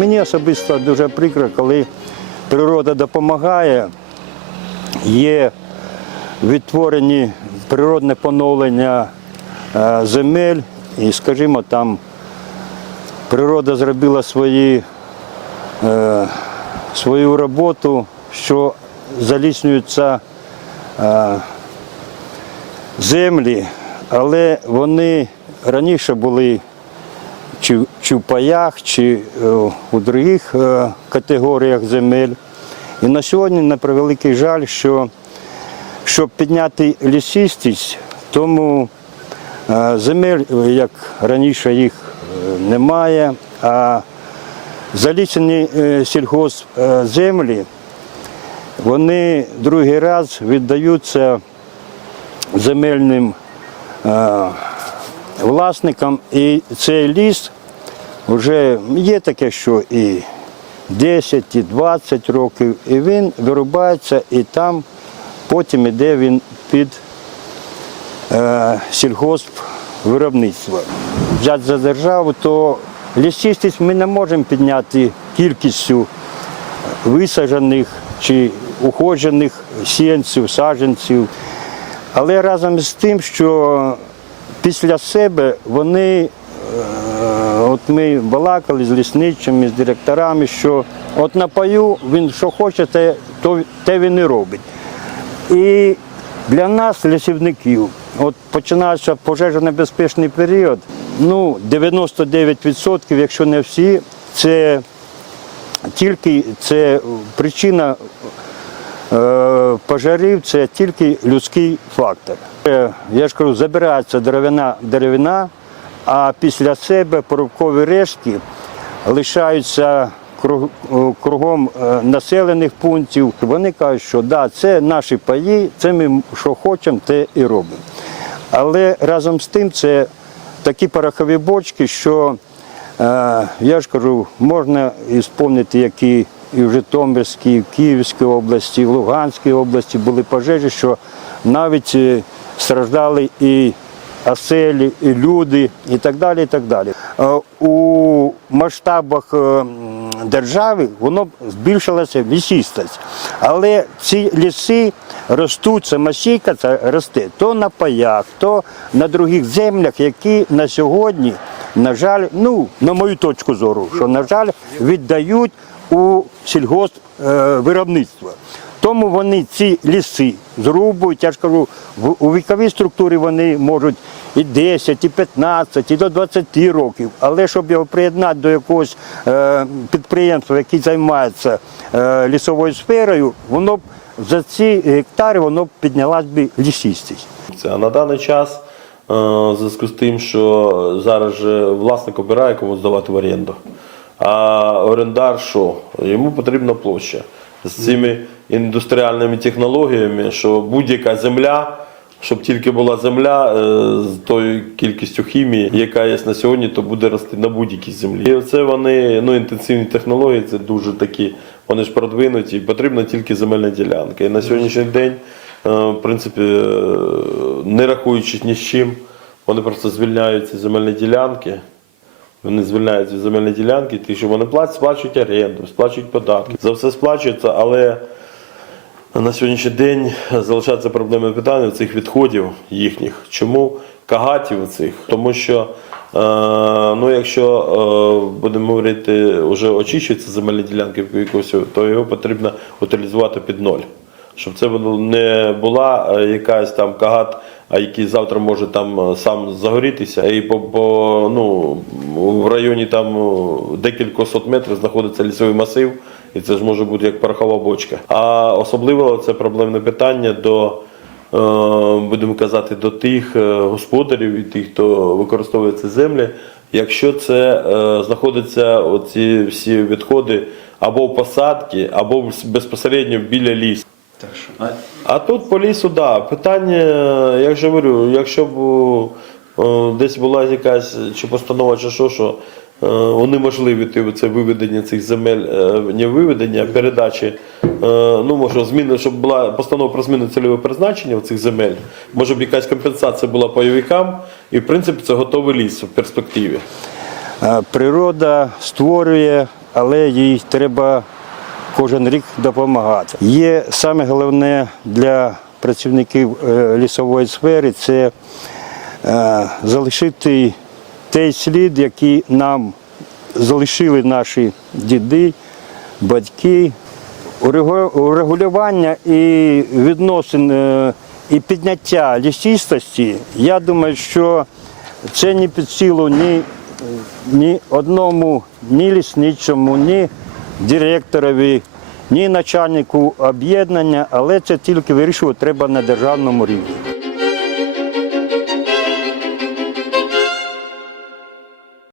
Мені особисто дуже прикро, коли природа допомагає, є відтворені природне поновлення е, земель, і, скажімо, там природа зробила свої, е, свою роботу, що заліснюються е, землі, але вони раніше були чи, чи в паях, чи е, у других е, категоріях земель. І на сьогодні, на превеликий жаль, що щоб підняти лісистість, тому е, земель, як раніше їх немає, а залічені сільгоспземлі, вони другий раз віддаються земельним власникам. І цей ліс вже є таке, що і 10, і 20 років, і він вирубається, і там потім іде він під е, сільгосп виробництво. Взяти за державу, то лісистість ми не можемо підняти кількістю висаджених чи уходжених сіянців, саджанців. Але разом з тим, що після себе вони, е, от ми балакали з лісничими, з директорами, що от на паю він що хоче, те, то, те він і робить. І для нас, лісівників, от починається пожежонебезпечний період, ну 99%, якщо не всі, це тільки це причина пожарів, це тільки людський фактор. Е, Я ж кажу, забирається деревина, деревина, а після себе порубкові рештки лишаються е, кругом е, населених пунктів. Вони кажуть, що да, це наші паї, це ми що хочемо, те і робимо. Але разом з тим це такі порохові бочки, що е, я ж кажу, можна і спомнити, які і в Житомирській, і в Київській області, і в Луганській області були пожежі, що навіть е, страждали і оселі, і люди, і так далі. І так далі. Е, У масштабах е, держави воно збільшилася лісістость. Але ці ліси ростуть, це росте то на паях, то на других землях, які на сьогодні, на жаль, ну, на мою точку зору, що, на жаль, віддають у сільгосп е. Тому вони ці ліси зрубують, я ж кажу, у віковій структурі вони можуть і 10, і 15, і до 20 років. Але щоб його приєднати до якогось е, підприємства, яке займається е, лісовою сферою, воно б за ці гектари воно б піднялась би. А на даний час, зв'язку з тим, що зараз власник обирає кому здавати в оренду. А орендар що? Йому потрібна площа. З цими індустріальними технологіями, що будь-яка земля, щоб тільки була земля е, з тою кількістю хімії, яка є на сьогодні, то буде рости на будь-якій землі. І це вони ну, інтенсивні технології, це дуже такі, вони ж продвинуті, потрібна тільки земельна ділянка. І на сьогоднішній день, е, в принципі, е, не рахуючись ні з чим, вони просто звільняють ці земельні ділянки. Вони звільняються від земельні ділянки, ті, що вони платять, сплачують оренду, сплачують податки. За все сплачується, але на сьогоднішній день залишаються проблеми питання цих відходів їхніх. Чому кагатів цих? Тому що, е, ну, якщо е, будемо говорити, вже очищуються земельні ділянки то його потрібно утилізувати під ноль. Щоб це не була е, якась там кагат, а який завтра може там е, сам загорітися, і по, по ну, в районі там е, декілька сот метрів знаходиться лісовий масив, і це ж може бути як порохова бочка. А особливо це проблемне питання до, е, будемо казати, до тих господарів і тих, хто використовує ці землі, якщо це знаходяться оці всі відходи або в посадки, або безпосередньо біля лісу. Так що, а, А тут по лісу, так. Да. Питання, я ж говорю, якщо б о, десь була якась чи постанова, чи що, що е, унеможливити це виведення цих земель, е, не виведення, а передачі, е, ну може зміни, щоб була постанова про зміну цільового призначення цих земель, може б якась компенсація була пайовикам, і в принципі це готовий ліс в перспективі. Е, Природа створює але їй треба кожен рік допомагати. Є саме головне для працівників е, лісової сфери це е, залишити той слід, який нам залишили наші діди, батьки. Урегулювання і відносин е, і підняття лісистості, я думаю, що це не під силу ні, ні одному, ні лісничому, ні директорові, ні начальнику об'єднання, але це тільки вирішувати треба на державному рівні.